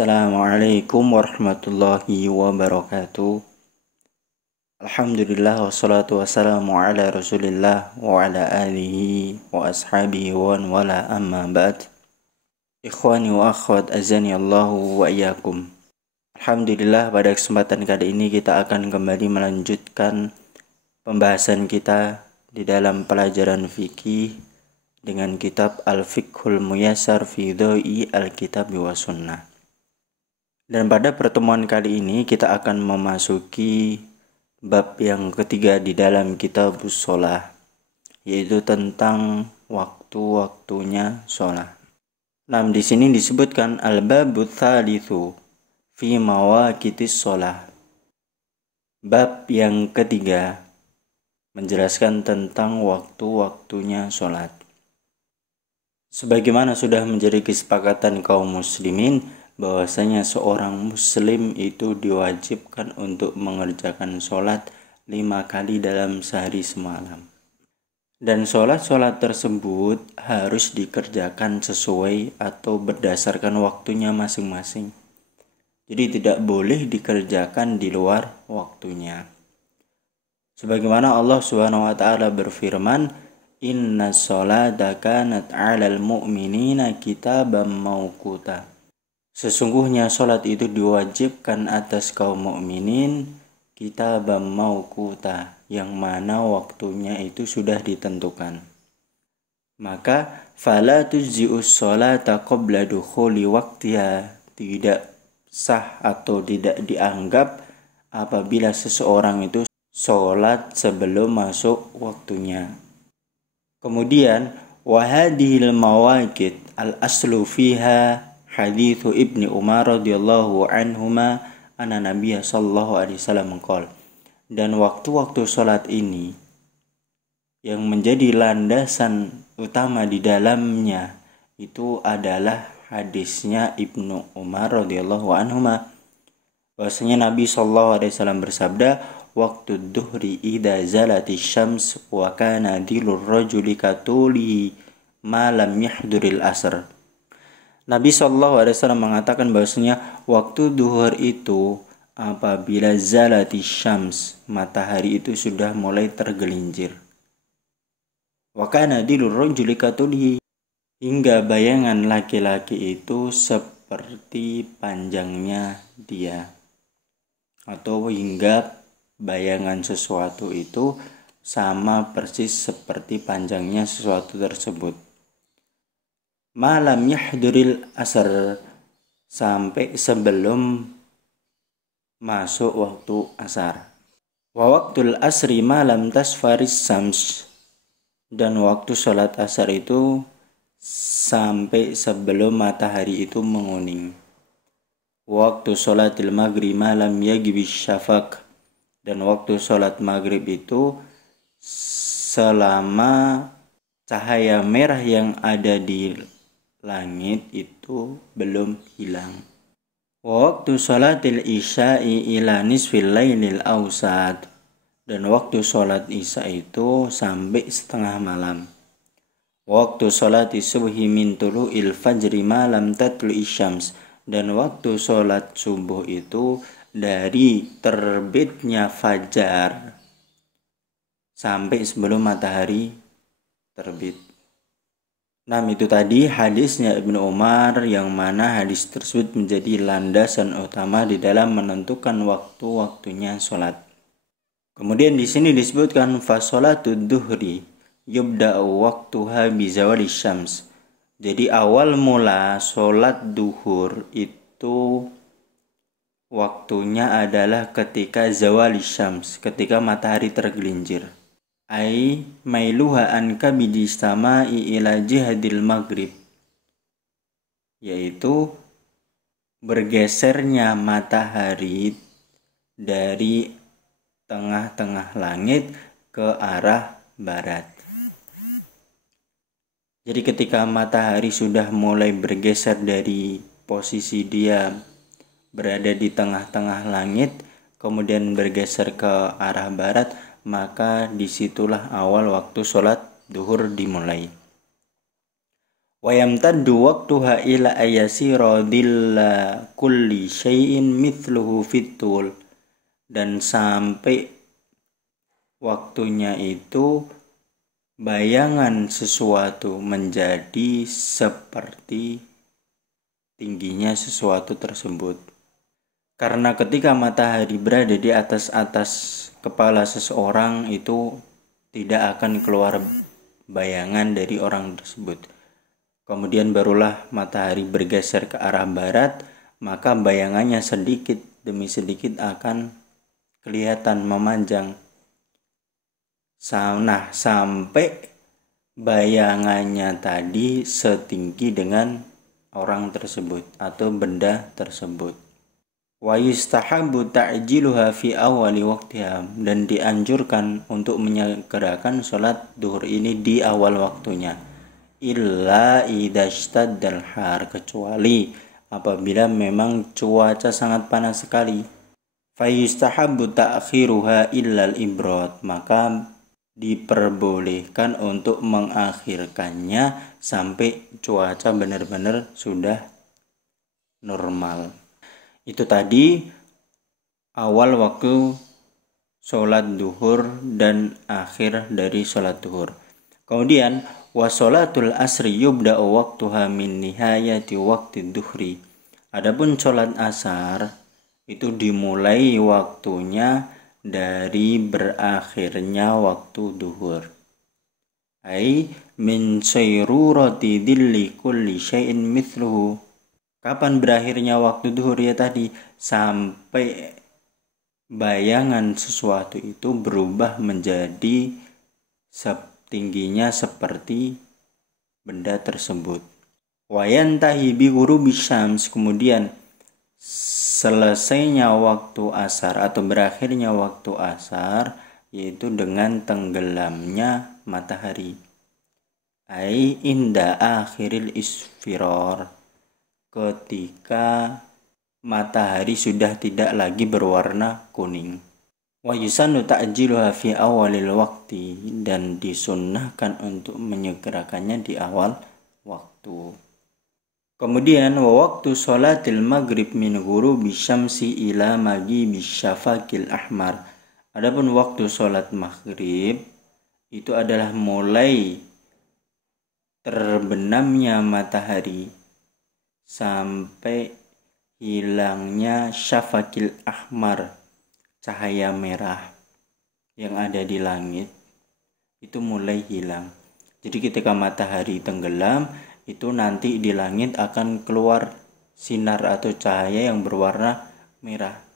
Assalamualaikum warahmatullahi wabarakatuh. Alhamdulillah wassalatu wassalamu ala rasulillah wa ala alihi wa ashabihi wa wala amma ba'd. Ikhwani wa akhwat azani Allahu wa iyyakum. Alhamdulillah, pada kesempatan kali ini kita akan kembali melanjutkan pembahasan kita di dalam pelajaran fikih dengan kitab Al-Fiqhul Muyassar fi Dha'i Al-Kitab wa Sunnah. Dan pada pertemuan kali ini kita akan memasuki bab yang ketiga di dalam kitabus shalah, yaitu tentang waktu-waktunya shalah. Nah, di sini disebutkan al-babu tsalitsu fi mawaqitis shalah. Bab yang ketiga menjelaskan tentang waktu-waktunya sholat. Sebagaimana sudah menjadi kesepakatan kaum muslimin bahwasanya seorang muslim itu diwajibkan untuk mengerjakan sholat 5 kali dalam sehari semalam. Dan sholat-sholat tersebut harus dikerjakan sesuai atau berdasarkan waktunya masing-masing. Jadi tidak boleh dikerjakan di luar waktunya. Sebagaimana Allah SWT berfirman, "Inna sholata kanat 'alal mu'minina kitaban mauquta." Sesungguhnya sholat itu diwajibkan atas kaum mukminin kitaban mauquta, yang mana waktunya itu sudah ditentukan. Maka fala tujzi'us sholata qabla dukhuli waqtiha, tidak sah atau tidak dianggap apabila seseorang itu sholat sebelum masuk waktunya. Kemudian wahadihil mawaqit al-aslu fiha hadithu Ibni Umar radhiyallahu anhuma anna Nabiya sallallahu alaihi wasallam qol. Dan waktu-waktu sholat ini yang menjadi landasan utama di dalamnya itu adalah hadisnya Ibnu Umar radhiyallahu anhuma, bahwasanya Nabi sallallahu alaihi wasallam bersabda, "Waktu duhri idza zalatis syams wa kana dilur rajuli katuli ma lam yahduril asr." Nabi SAW mengatakan bahwasanya waktu duhur itu apabila zalatis syams, matahari itu sudah mulai tergelincir. Wa kana dilur rajuli katuli, hingga bayangan laki-laki itu seperti panjangnya dia, atau hingga bayangan sesuatu itu sama persis seperti panjangnya sesuatu tersebut. Malam yahduril asar, sampai sebelum masuk waktu asar. Wa waktul asri malam tasfaris sams, dan waktu sholat asar itu sampai sebelum matahari itu menguning. Waktu sholatil maghrib malam yagibis syafaq, dan waktu sholat maghrib itu selama cahaya merah yang ada di langit itu belum hilang. Waktu sholatil isya'i ila nisfil lailil awsat, dan waktu sholat isya itu sampai setengah malam. Waktu sholat subhi min tulu'il fajri malam tatlu'i syams, dan waktu sholat subuh itu dari terbitnya fajar sampai sebelum matahari terbit. Nah, itu tadi hadisnya Ibnu Umar, yang mana hadis tersebut menjadi landasan utama di dalam menentukan waktu-waktunya sholat. Kemudian di sini disebutkan fasolatud duhri yubda'u waktuha bizawali syams. Jadi awal mula sholat duhur itu waktunya adalah ketika zawali syams, ketika matahari tergelincir. Ai mailuha an kabidi sama'i ila jihadil maghrib, yaitu bergesernya matahari dari tengah-tengah langit ke arah barat. Jadi ketika matahari sudah mulai bergeser dari posisi dia berada di tengah-tengah langit, kemudian bergeser ke arah barat, maka disitulah awal waktu sholat duhur dimulai. Wa yamtaddu waqtuha ila ayasira dilla kulli syai'in mithluhu fitul, dan sampai waktunya itu bayangan sesuatu menjadi seperti tingginya sesuatu tersebut. Karena ketika matahari berada di atas kepala seseorang, itu tidak akan keluar bayangan dari orang tersebut. Kemudian barulah matahari bergeser ke arah barat, maka bayangannya sedikit demi sedikit akan kelihatan memanjang. Nah, sampai bayangannya tadi setinggi dengan orang tersebut atau benda tersebut. Wa yustahabbu ta'jiluha fi awali waqtiha, dan dianjurkan untuk menyegerakan sholat duhur ini di awal waktunya. Illa idza ishtaddal har, kecuali apabila memang cuaca sangat panas sekali. Fa yustahabbu ta'khiruha illa al-ibrad, maka diperbolehkan untuk mengakhirkannya sampai cuaca benar-benar sudah normal. Itu tadi awal waktu sholat duhur dan akhir dari sholat duhur. Kemudian wa sholatul asri yubda'u waqtuha min nihayati waqti duhri. Adapun sholat asar itu dimulai waktunya dari berakhirnya waktu duhur. Ai min sayrurati dilli kulli syai'in mithluhu. Kapan berakhirnya waktu duhur ya tadi? Sampai bayangan sesuatu itu berubah menjadi tingginya seperti benda tersebut. Wa yantahi bi ghurubi syams, kemudian selesainya waktu asar atau berakhirnya waktu asar yaitu dengan tenggelamnya matahari. Ai inda akhiril isfirar, ketika matahari sudah tidak lagi berwarna kuning. Wa yusannu ta'jiluha fi awalil waqti, dan disunnahkan untuk menyegerakannya di awal waktu. Kemudian wa waktu sholatil maghrib min ghurubi syamsi ila maghibi syafaqil ahmar. Adapun waktu sholat maghrib itu adalah mulai terbenamnya matahari sampai hilangnya syafaqil ahmar, cahaya merah yang ada di langit itu mulai hilang. Jadi ketika matahari tenggelam, itu nanti di langit akan keluar sinar atau cahaya yang berwarna merah.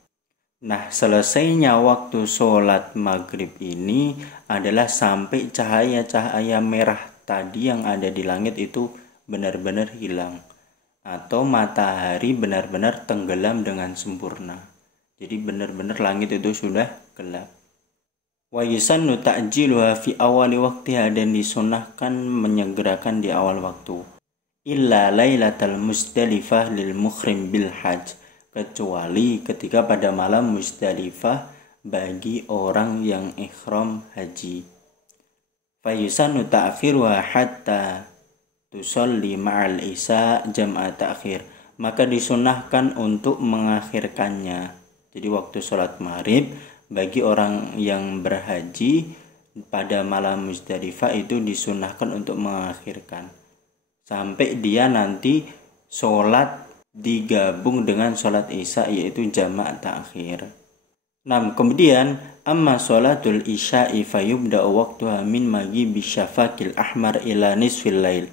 Nah, selesainya waktu sholat maghrib ini adalah sampai cahaya-cahaya merah tadi yang ada di langit itu benar-benar hilang, atau matahari benar-benar tenggelam dengan sempurna. Jadi benar-benar langit itu sudah gelap. Wa yusannu ta'jiluha fi awali waqtiha, dan disunnahkan menyegerakan di awal waktu. Illa lailatal Musdalifah lil muhrim bil hajj, kecuali ketika pada malam Musdalifah bagi orang yang ihram haji. Fa yusannu ta'khiruha hatta tusolli ma'al isya jam'a ta'khir, maka disunahkan untuk mengakhirkannya. Jadi waktu sholat maghrib bagi orang yang berhaji pada malam Musdalifah itu disunahkan untuk mengakhirkan sampai dia nanti sholat digabung dengan sholat isya, yaitu jamak ta'khir. Nah, kemudian amma sholatul isya'i fayubda'u waqtuha min maghibi syafaqil ahmar ila nisfil lail.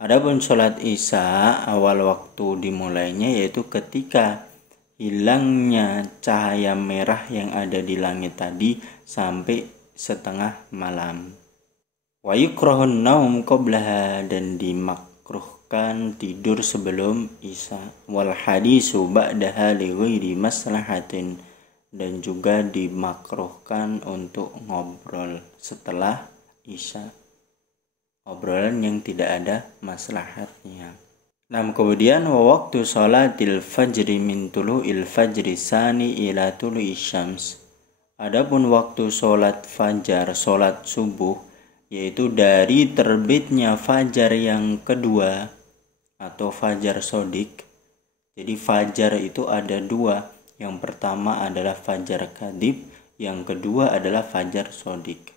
Adapun sholat isya awal waktu dimulainya yaitu ketika hilangnya cahaya merah yang ada di langit tadi sampai setengah malam. Wa yukrahun naum qablaha, dan dimakruhkan tidur sebelum isya. Wal hadisu ba'daha li ghairi maslahatin, dan juga dimakruhkan untuk ngobrol setelah isya, obrolan yang tidak ada maslahatnya. Nah, kemudian wa waktu sholatil fajri min tulu'il fajri sani ila tulu'i syams. Adapun waktu sholat fajar, sholat subuh, yaitu dari terbitnya fajar yang kedua atau fajar sodik. Jadi fajar itu ada dua. Yang pertama adalah fajar kadib, yang kedua adalah fajar sodik.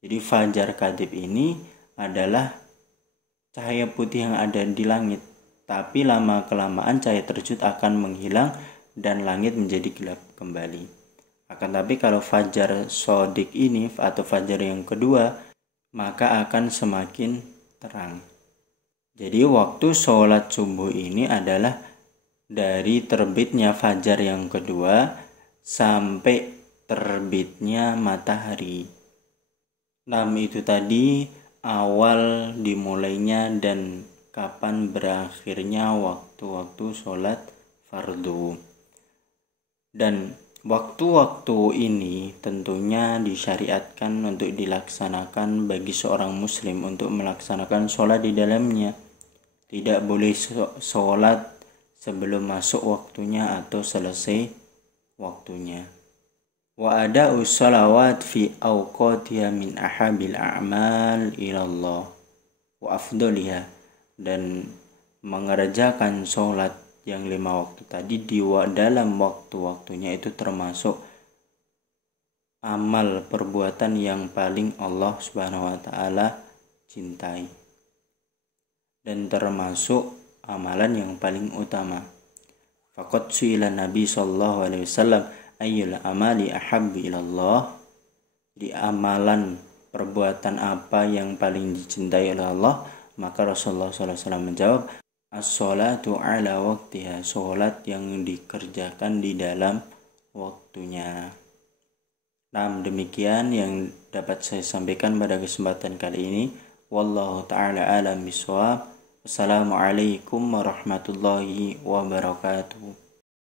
Jadi fajar kadib ini adalah cahaya putih yang ada di langit, tapi lama-kelamaan cahaya tersebut akan menghilang dan langit menjadi gelap kembali. Akan tapi kalau fajar sodik ini atau fajar yang kedua, maka akan semakin terang. Jadi waktu sholat subuh ini adalah dari terbitnya fajar yang kedua sampai terbitnya matahari. Itu tadi awal dimulainya dan kapan berakhirnya waktu-waktu sholat fardu. Dan waktu-waktu ini tentunya disyariatkan untuk dilaksanakan bagi seorang muslim untuk melaksanakan sholat di dalamnya. Tidak boleh sholat sebelum masuk waktunya atau selesai waktunya. Wa ada'u sholawat fi awqatiha min ahabil a'mal ilallah wa afdoliha, dan mengerjakan sholat yang 5 waktu tadi di dalam waktu-waktunya itu termasuk amal perbuatan yang paling Allah Subhanahu wa taala cintai dan termasuk amalan yang paling utama. Faqad su'ila Nabi sallallahu alaihi wasallam ayyul amali ahabbu ilallah, di amalan perbuatan apa yang paling dicintai oleh Allah, maka Rasulullah SAW menjawab as-sholatu ala waktiha, sholat yang dikerjakan di dalam waktunya. Demikian yang dapat saya sampaikan pada kesempatan kali ini. Wallahu ta'ala alam bisawab. Wassalamualaikum warahmatullahi wabarakatuh.